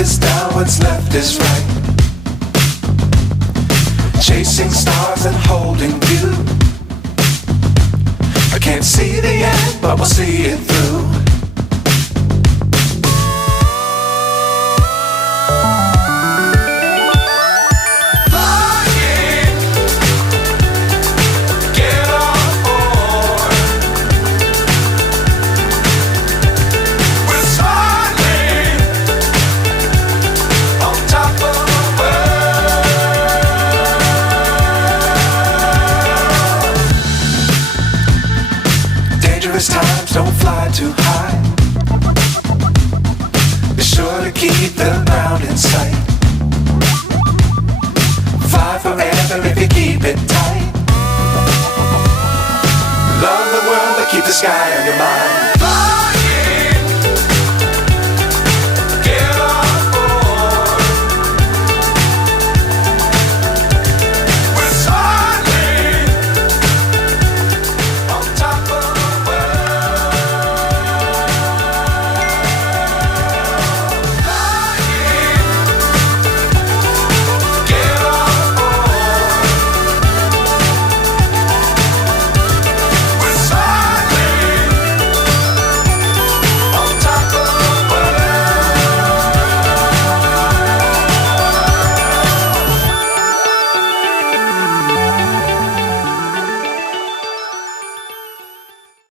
is down, what's left is right. Chasing stars and holding you. I can't see the end, but we'll see it through. Times don't fly too high. Be sure to keep the ground in sight. Fly forever if you keep it tight. Love the world but keep the sky